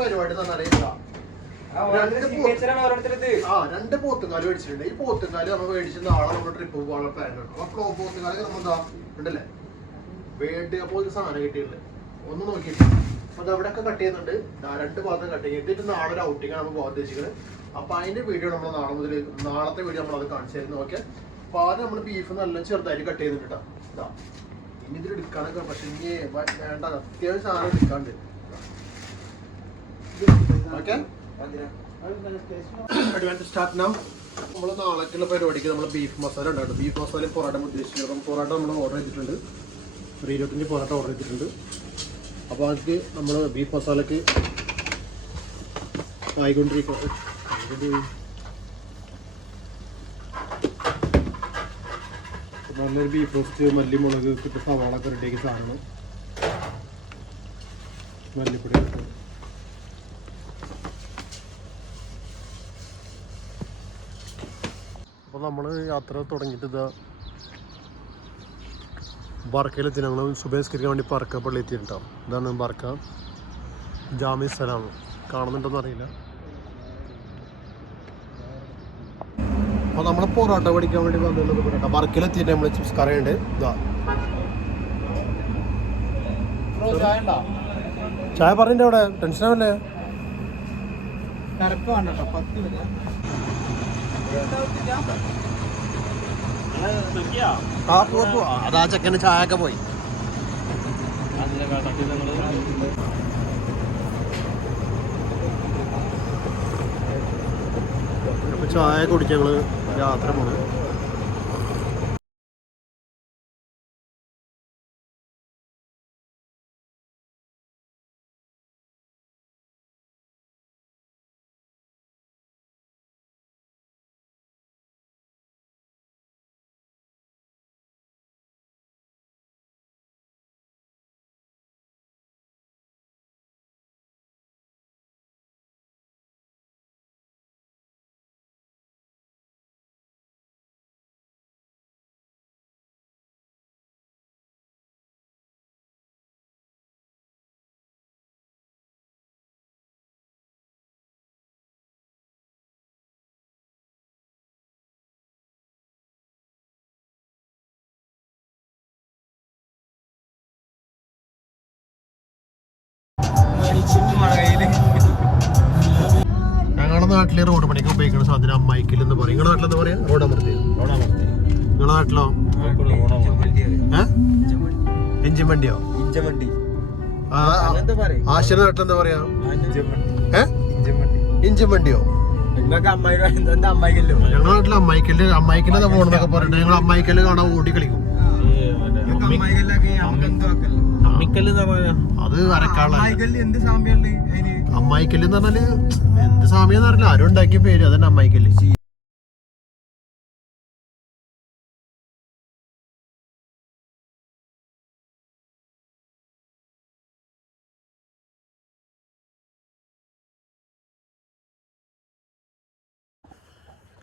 പരിപാടി രണ്ട് പോത്തുകാല് മേടിച്ചിട്ടുണ്ട്. ഈ പോത്തുകാല് നമ്മൾ മേടിച്ച് നാളെ നമ്മൾ ട്രിപ്പ് പോകാനുള്ള പ്ലാനാണ്. അപ്പൊ പോത്തുകാല് നമ്മൾ എന്താ ഉണ്ടല്ലേ വേൾഡ് കപ്പ് ഒരു സാധനം കിട്ടിയിട്ടുണ്ട്. ഒന്ന് നോക്കിയിട്ട് അപ്പൊ അവിടെയൊക്കെ കട്ട് ചെയ്യുന്നുണ്ട്. രണ്ട് ഭാഗത്തും കട്ട് ചെയ്തിട്ട് നാളെ ഒരു ഔട്ടിങ്ങാണ് നമ്മൾ പോകാൻ ഉദ്ദേശിക്കുന്നത്. അപ്പൊ അതിന്റെ വീഡിയോ നമ്മൾ നാളത്തെ വീഡിയോ നമ്മൾ അത് കാണിച്ചു തരുന്നു. ഓക്കെ. അപ്പൊ ആദ്യം നമ്മൾ ബീഫ് നല്ല ചെറുതായിട്ട് കട്ട് ചെയ്തിട്ട് കേട്ടോ. ഇതാ ഇനി ഇതിൽ എടുക്കാനൊക്കെ പക്ഷെ ഇനി വേണ്ട അത്യാവശ്യം സാധനം എടുക്കാണ്ട്. Okay start now. നമ്മൾ നാളേക്കുള്ള പരിപാടിക്ക് നമ്മൾ ബീഫ് മസാല ഉണ്ടായിരുന്നു. ബീഫ് മസാല പൊറോട്ട ഉദ്ദേശിക്കുന്നത്. അപ്പം പൊറോട്ട നമ്മൾ ഓർഡർ ചെയ്തിട്ടുണ്ട്. ഒരു 25 പൊറോട്ട ഓർഡർ ചെയ്തിട്ടുണ്ട്. അപ്പോൾ അതിക്ക് നമ്മൾ ബീഫ് മസാലക്ക് ആയിക്കൊണ്ടിരിക്കുക. നല്ലൊരു ബീഫ് റോസ്റ്റ് മല്ലിമുളക് ഇട്ട് സവാളൊക്കെ റെഡിയാക്കി സാധനം മല്ലിപ്പൊടി ഇട്ട് അപ്പോൾ നമ്മൾ യാത്ര തുടങ്ങിയിട്ട് ഇതാ ബർക്കയിലെത്തി. ഞങ്ങൾ സുബേസ്കരിക്കാൻ വേണ്ടി പറക്ക പള്ളി എത്തിയിട്ടുണ്ടാവും. ഇതാണ് ബർക്ക ജാമി സ്ഥലമാണ്. കാണുന്നുണ്ടോന്ന് അറിയില്ല. അപ്പോൾ നമ്മൾ പൊറോട്ട പഠിക്കാൻ വേണ്ടി വന്നിട്ടുള്ളത് പൊറോട്ട ബർക്കയിലെത്തിയിട്ട് നമ്മൾ ചിപ്സ് കറിയുണ്ട്. ഇതാ ചായ പറഞ്ഞിട്ട് അവിടെ ടെൻഷനാവല്ലേ? അതാ ചെക്കന് ചായ ഒക്കെ പോയി. അപ്പൊ ചായ കുടിച്ച് ഞങ്ങള് യാത്ര പോണു. ഞങ്ങളുടെ നാട്ടിലെ റോഡ് പണിക്ക് ഉപയോഗിക്കുന്ന സാധനം അമ്മായിക്കൽ എന്ന് പറയും. നിങ്ങളുടെ നാട്ടിലെന്താ പറയാ? റോഡമർത്തി. നിങ്ങളുടെ നാട്ടിലോ? ഇഞ്ചിമണ്ടിയോ? ആശിയുടെ നാട്ടിലെന്താ പറയാ? ഇഞ്ചിമണ്ടിയോ? ഞങ്ങളുടെ നാട്ടിൽ അമ്മായിക്കല് അമ്മായിക്കല് പോകണമെന്നൊക്കെ പറഞ്ഞിട്ട് ഞങ്ങൾ അമ്മായിക്കല് കാണാൻ ഓടി കളിക്കും. അത് അരക്കാള അമ്മായിക്കല്ല് എന്ന് പറഞ്ഞാല് എന്ത് സാമ്യം അറിയില്ല. ആരും ഉണ്ടാക്കിയ പേര് അതന്നെ അമ്മായിക്കല്ല്.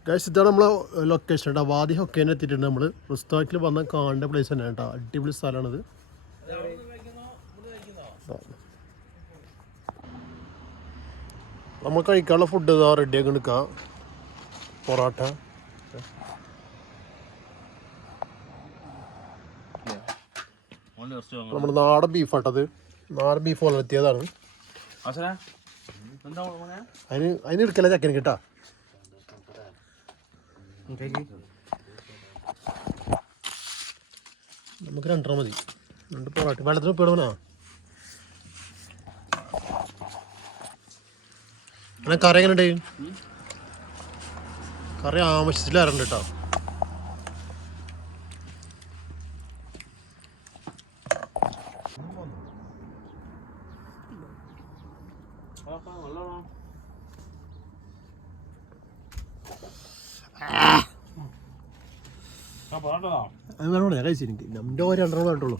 ഗൈസ് ഇതാണ് നമ്മളെ ലൊക്കേഷൻ കേട്ടോ. വാദി ഹൊക്കേനെ എത്തിയിട്ടുണ്ട്. നമ്മൾ റിസ്താക്കിൽ വന്നാൽ കാണേണ്ട പ്ലേസ് തന്നെ കേട്ടോ. അടിപൊളി സ്ഥലമാണിത്. നമ്മൾ കഴിക്കാനുള്ള ഫുഡ് ഇതാ റെഡിയാക്കി എടുക്കാം. പൊറോട്ട നമ്മുടെ നാടൻ ബീഫാട്ടത്. നാടൻ ബീഫ് വളർത്തിയതാണ്. അതിന് എടുക്കല ചക്കന് കേട്ടാ. നമുക്ക് 2 മതി. 2 പൊറോട്ട. വെള്ളത്തിന് ഉപ്പിടണോ? അങ്ങനെ കറി എങ്ങനെയുണ്ട്? കറി ആവശ്യത്തിലേറുണ്ട് കേട്ടോ. അത് വേണോ? ഞാൻ കഴിച്ചു. എനിക്ക് 2 2 വേണ്ടുള്ളൂ.